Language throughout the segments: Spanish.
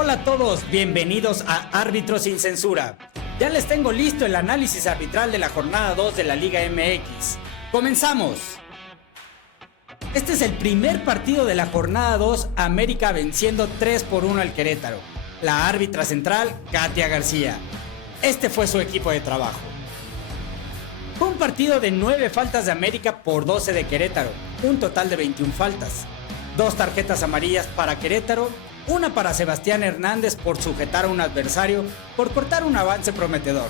Hola a todos, bienvenidos a Árbitros sin Censura. Ya les tengo listo el análisis arbitral de la jornada 2 de la Liga MX. ¡Comenzamos! Este es el primer partido de la jornada 2, América venciendo 3-1 al Querétaro. La árbitra central, Katia García. Este fue su equipo de trabajo. Fue un partido de 9 faltas de América por 12 de Querétaro, un total de 21 faltas. 2 tarjetas amarillas para Querétaro, una para Sebastián Hernández por sujetar a un adversario por cortar un avance prometedor,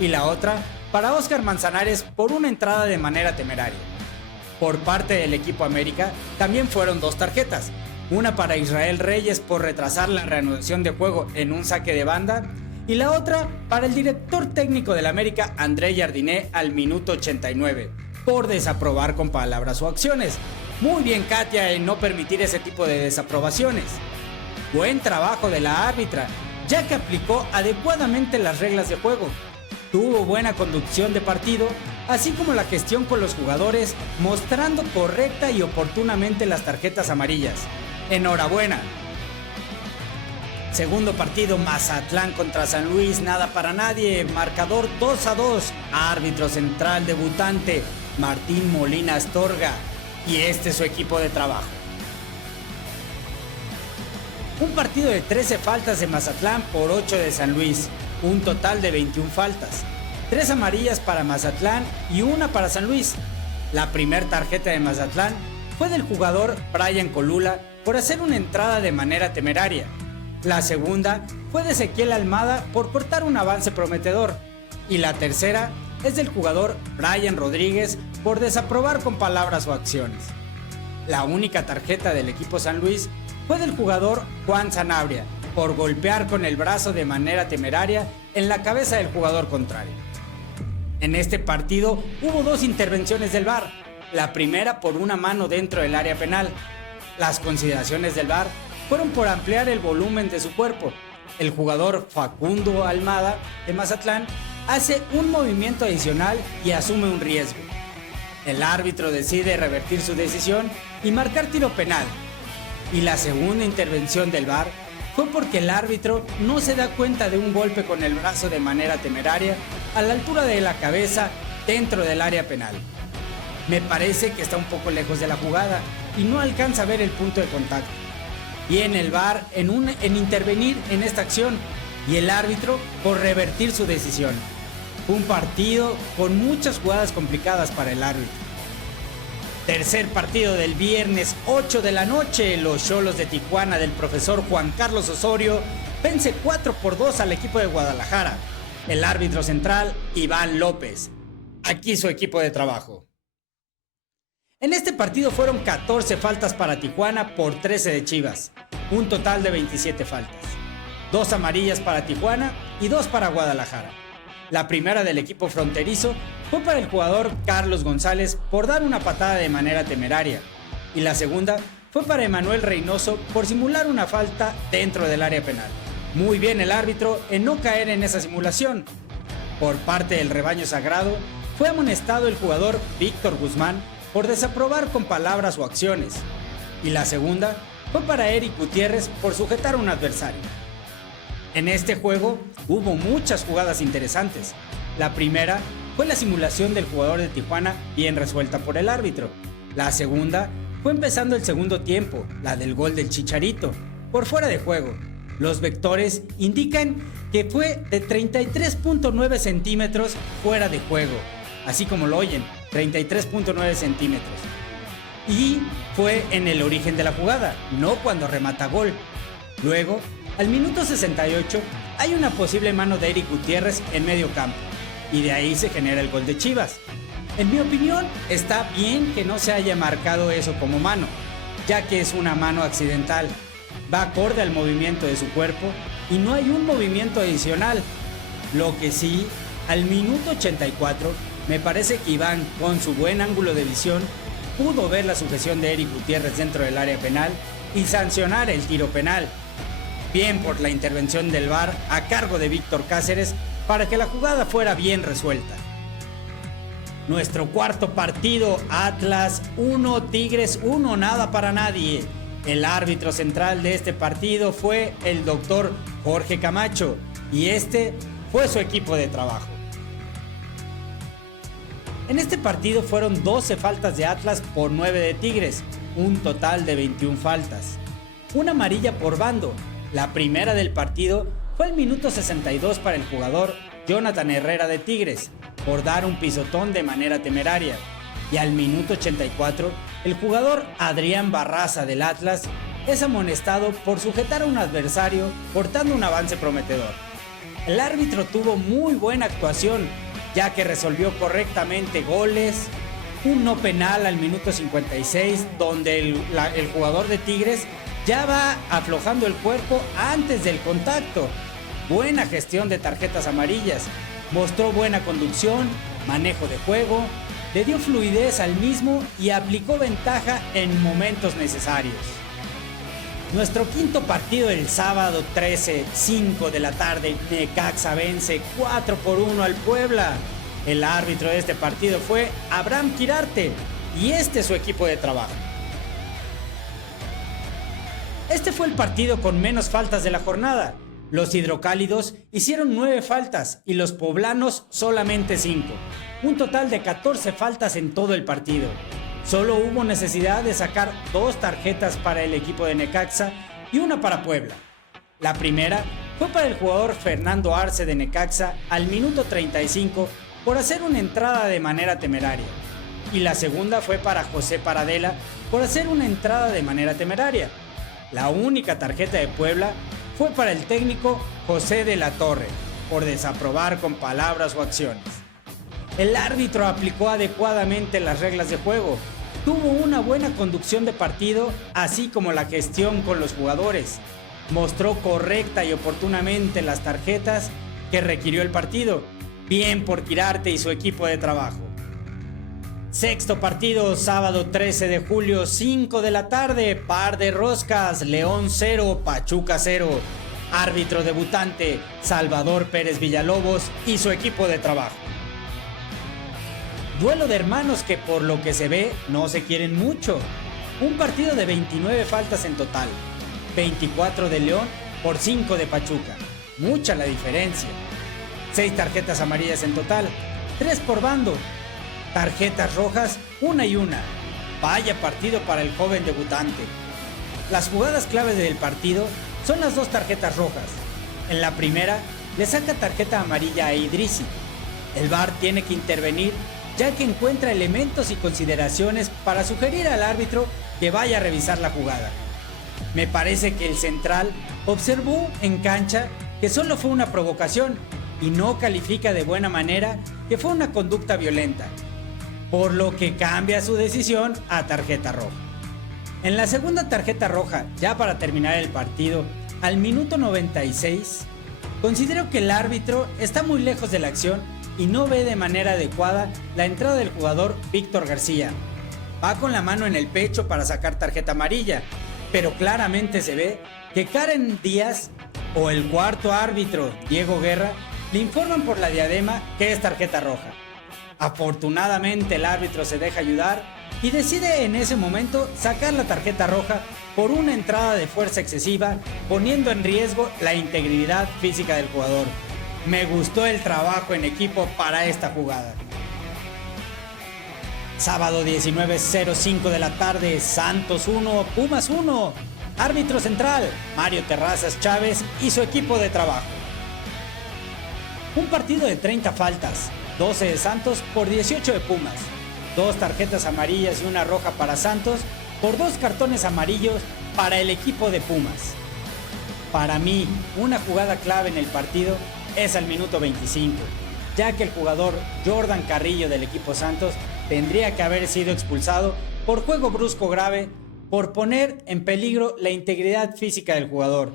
y la otra para Óscar Manzanares por una entrada de manera temeraria. Por parte del equipo América también fueron 2 tarjetas, una para Israel Reyes por retrasar la reanudación de juego en un saque de banda, y la otra para el director técnico del América, André Jardiné, al minuto 89, por desaprobar con palabras o acciones. Muy bien Katia en no permitir ese tipo de desaprobaciones. Buen trabajo de la árbitra, ya que aplicó adecuadamente las reglas de juego. Tuvo buena conducción de partido, así como la gestión con los jugadores, mostrando correcta y oportunamente las tarjetas amarillas. ¡Enhorabuena! Segundo partido, Mazatlán contra San Luis, nada para nadie, marcador 2-2, árbitro central debutante, Martín Molina Astorga, y este es su equipo de trabajo. Un partido de 13 faltas de Mazatlán por 8 de San Luis, un total de 21 faltas, 3 amarillas para Mazatlán y una para San Luis. La primera tarjeta de Mazatlán fue del jugador Brian Colula por hacer una entrada de manera temeraria. La segunda fue de Ezequiel Almada por cortar un avance prometedor. Y la tercera es del jugador Brian Rodríguez por desaprobar con palabras o acciones. La única tarjeta del equipo San Luis fue del jugador Juan Sanabria por golpear con el brazo de manera temeraria en la cabeza del jugador contrario. En este partido hubo 2 intervenciones del VAR, la primera por una mano dentro del área penal. Las consideraciones del VAR fueron por ampliar el volumen de su cuerpo. El jugador Facundo Almada de Mazatlán hace un movimiento adicional y asume un riesgo. El árbitro decide revertir su decisión y marcar tiro penal. Y la segunda intervención del VAR fue porque el árbitro no se da cuenta de un golpe con el brazo de manera temeraria a la altura de la cabeza dentro del área penal. Me parece que está un poco lejos de la jugada y no alcanza a ver el punto de contacto. Viene el VAR en intervenir en esta acción y el árbitro por revertir su decisión. Un partido con muchas jugadas complicadas para el árbitro. Tercer partido del viernes 8 de la noche, los Xolos de Tijuana del profesor Juan Carlos Osorio vence 4-2 al equipo de Guadalajara. El árbitro central, Iván López. Aquí su equipo de trabajo. En este partido fueron 14 faltas para Tijuana por 13 de Chivas, un total de 27 faltas. 2 amarillas para Tijuana y 2 para Guadalajara. La primera del equipo fronterizo fue para el jugador Carlos González por dar una patada de manera temeraria, y la segunda fue para Emanuel Reynoso por simular una falta dentro del área penal. Muy bien el árbitro en no caer en esa simulación. Por parte del rebaño sagrado, fue amonestado el jugador Víctor Guzmán por desaprobar con palabras o acciones, y la segunda fue para Eric Gutiérrez por sujetar a un adversario. En este juego hubo muchas jugadas interesantes. La primera fue la simulación del jugador de Tijuana bien resuelta por el árbitro. La segunda fue empezando el segundo tiempo, la del gol del Chicharito, por fuera de juego. Los vectores indican que fue de 33.9 centímetros fuera de juego, así como lo oyen, 33.9 centímetros. Y fue en el origen de la jugada, no cuando remata gol. Luego, al minuto 68, hay una posible mano de Eric Gutiérrez en medio campo, y de ahí se genera el gol de Chivas. En mi opinión, está bien que no se haya marcado eso como mano, ya que es una mano accidental. Va acorde al movimiento de su cuerpo y no hay un movimiento adicional. Lo que sí, al minuto 84, me parece que Iván, con su buen ángulo de visión, pudo ver la sujeción de Eric Gutiérrez dentro del área penal y sancionar el tiro penal. Bien por la intervención del VAR a cargo de Víctor Cáceres para que la jugada fuera bien resuelta. Nuestro cuarto partido, Atlas 1, Tigres 1, nada para nadie. El árbitro central de este partido fue el doctor Jorge Camacho y este fue su equipo de trabajo. En este partido fueron 12 faltas de Atlas por 9 de Tigres, un total de 21 faltas. Una amarilla por bando. La primera del partido fue al minuto 62 para el jugador Jonathan Herrera de Tigres, por dar un pisotón de manera temeraria. Y al minuto 84, el jugador Adrián Barraza del Atlas es amonestado por sujetar a un adversario cortando un avance prometedor. El árbitro tuvo muy buena actuación, ya que resolvió correctamente goles, un no penal al minuto 56, donde el jugador de Tigres ya va aflojando el cuerpo antes del contacto. Buena gestión de tarjetas amarillas, mostró buena conducción, manejo de juego, le dio fluidez al mismo y aplicó ventaja en momentos necesarios. Nuestro quinto partido el sábado 13, 5 de la tarde, Necaxa vence 4-1 al Puebla. El árbitro de este partido fue Abraham Quirarte y este es su equipo de trabajo. Este fue el partido con menos faltas de la jornada. Los hidrocálidos hicieron 9 faltas y los poblanos solamente 5. Un total de 14 faltas en todo el partido. Solo hubo necesidad de sacar 2 tarjetas para el equipo de Necaxa y una para Puebla. La primera fue para el jugador Fernando Arce de Necaxa al minuto 35 por hacer una entrada de manera temeraria. Y la segunda fue para José Paradela por hacer una entrada de manera temeraria. La única tarjeta de Puebla fue para el técnico José de la Torre, por desaprobar con palabras o acciones. El árbitro aplicó adecuadamente las reglas de juego, tuvo una buena conducción de partido, así como la gestión con los jugadores. Mostró correcta y oportunamente las tarjetas que requirió el partido. Bien por Quirarte y su equipo de trabajo. Sexto partido, sábado 13 de julio, 5 de la tarde, par de roscas, León 0, Pachuca 0. Árbitro debutante, Salvador Pérez Villalobos y su equipo de trabajo. Duelo de hermanos que por lo que se ve no se quieren mucho. Un partido de 29 faltas en total, 24 de León por 5 de Pachuca. Mucha la diferencia. 6 tarjetas amarillas en total, 3 por bando. Tarjetas rojas, una y una. Vaya partido para el joven debutante. Las jugadas claves del partido son las 2 tarjetas rojas. En la primera, le saca tarjeta amarilla a Idrissi. El VAR tiene que intervenir ya que encuentra elementos y consideraciones para sugerir al árbitro que vaya a revisar la jugada. Me parece que el central observó en cancha que solo fue una provocación y no califica de buena manera que fue una conducta violenta, por lo que cambia su decisión a tarjeta roja. En la segunda tarjeta roja, ya para terminar el partido, al minuto 96, considero que el árbitro está muy lejos de la acción y no ve de manera adecuada la entrada del jugador Víctor García. Va con la mano en el pecho para sacar tarjeta amarilla, pero claramente se ve que Karen Díaz o el cuarto árbitro, Diego Guerra, le informan por la diadema que es tarjeta roja. Afortunadamente el árbitro se deja ayudar y decide en ese momento sacar la tarjeta roja por una entrada de fuerza excesiva, poniendo en riesgo la integridad física del jugador. Me gustó el trabajo en equipo para esta jugada. Sábado 19:05 de la tarde, Santos 1, Pumas 1. Árbitro central, Mario Terrazas Chávez y su equipo de trabajo. Un partido de 30 faltas, 12 de Santos por 18 de Pumas. 2 tarjetas amarillas y una roja para Santos por 2 cartones amarillos para el equipo de Pumas. Para mí, una jugada clave en el partido es al minuto 25, ya que el jugador Jordan Carrillo del equipo Santos tendría que haber sido expulsado por juego brusco grave por poner en peligro la integridad física del jugador.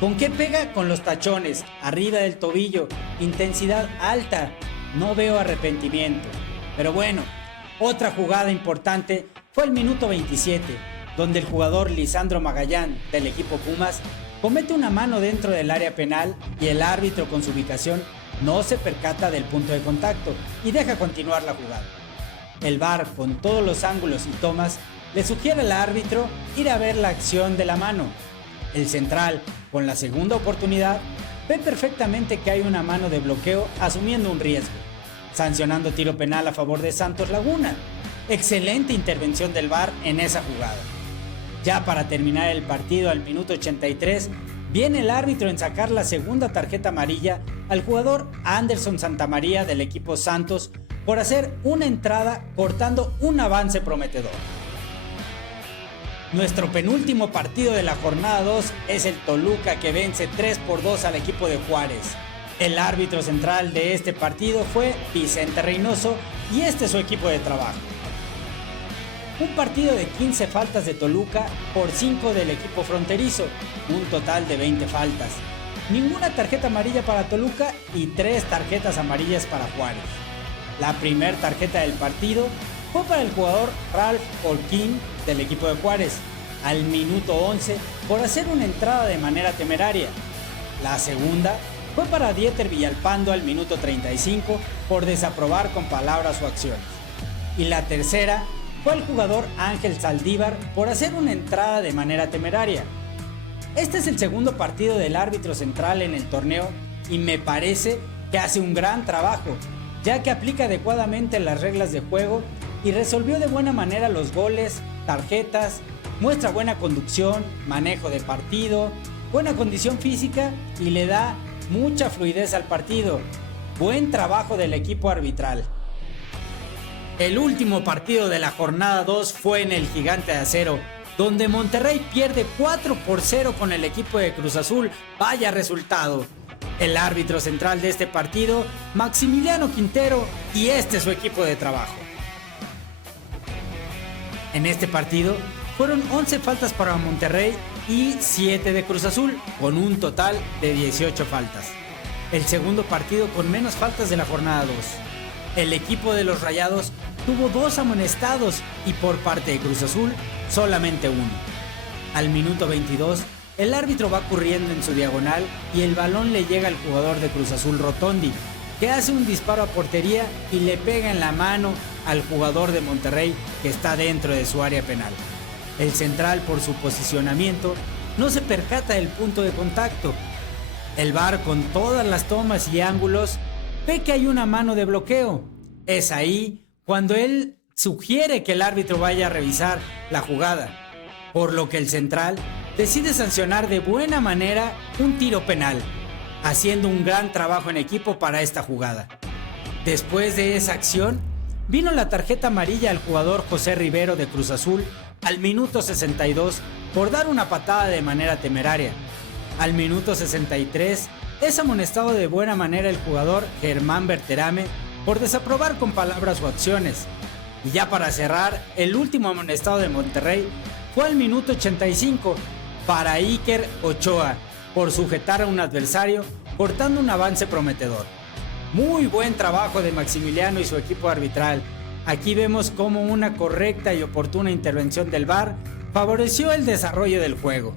¿Con qué pega? Con los tachones, arriba del tobillo, intensidad alta. No veo arrepentimiento. Pero bueno, otra jugada importante fue el minuto 27, donde el jugador Lisandro Magallán del equipo Pumas comete una mano dentro del área penal y el árbitro con su ubicación no se percata del punto de contacto y deja continuar la jugada. El VAR con todos los ángulos y tomas le sugiere al árbitro ir a ver la acción de la mano. El central, con la segunda oportunidad, ve perfectamente que hay una mano de bloqueo asumiendo un riesgo, sancionando tiro penal a favor de Santos Laguna. Excelente intervención del VAR en esa jugada. Ya para terminar el partido al minuto 83, viene el árbitro en sacar la segunda tarjeta amarilla al jugador Anderson Santamaría del equipo Santos por hacer una entrada cortando un avance prometedor. Nuestro penúltimo partido de la jornada 2 es el Toluca, que vence 3-2 al equipo de Juárez. El árbitro central de este partido fue Vicente Reynoso y este es su equipo de trabajo. Un partido de 15 faltas de Toluca por 5 del equipo fronterizo, un total de 20 faltas. Ninguna tarjeta amarilla para Toluca y 3 tarjetas amarillas para Juárez. La primera tarjeta del partido fue para el jugador Ralph Holguín del equipo de Juárez, al minuto 11 por hacer una entrada de manera temeraria. La segunda fue para Dieter Villalpando al minuto 35 por desaprobar con palabras su acción. Y la tercera fue al jugador Ángel Saldívar por hacer una entrada de manera temeraria. Este es el segundo partido del árbitro central en el torneo y me parece que hace un gran trabajo, ya que aplica adecuadamente las reglas de juego y resolvió de buena manera los goles, tarjetas, muestra buena conducción, manejo de partido, buena condición física y le da mucha fluidez al partido. Buen trabajo del equipo arbitral. El último partido de la jornada 2 fue en el Gigante de Acero, donde Monterrey pierde 4-0 con el equipo de Cruz Azul. Vaya resultado. El árbitro central de este partido, Maximiliano Quintero, y este es su equipo de trabajo. En este partido fueron 11 faltas para Monterrey y 7 de Cruz Azul, con un total de 18 faltas. El segundo partido con menos faltas de la jornada 2. El equipo de los Rayados tuvo 2 amonestados y por parte de Cruz Azul solamente 1. Al minuto 22, el árbitro va corriendo en su diagonal y el balón le llega al jugador de Cruz Azul, Rotondi, que hace un disparo a portería y le pega en la mano al jugador de Monterrey que está dentro de su área penal. El central, por su posicionamiento, no se percata del punto de contacto. El VAR, con todas las tomas y ángulos, ve que hay una mano de bloqueo. Es ahí cuando él sugiere que el árbitro vaya a revisar la jugada, por lo que el central decide sancionar de buena manera un tiro penal, haciendo un gran trabajo en equipo para esta jugada. Después de esa acción, vino la tarjeta amarilla al jugador José Rivero de Cruz Azul al minuto 62 por dar una patada de manera temeraria. Al minuto 63 es amonestado de buena manera el jugador Germán Berterame por desaprobar con palabras o acciones. Y ya para cerrar, el último amonestado de Monterrey fue al minuto 85 para Iker Ochoa por sujetar a un adversario cortando un avance prometedor. Muy buen trabajo de Maximiliano y su equipo arbitral. Aquí vemos cómo una correcta y oportuna intervención del VAR favoreció el desarrollo del juego.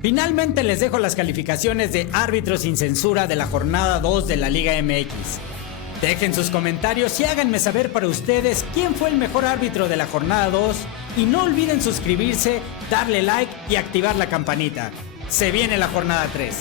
Finalmente les dejo las calificaciones de árbitros sin censura de la jornada 2 de la Liga MX. Dejen sus comentarios y háganme saber para ustedes quién fue el mejor árbitro de la jornada 2 y no olviden suscribirse, darle like y activar la campanita. Se viene la jornada 3.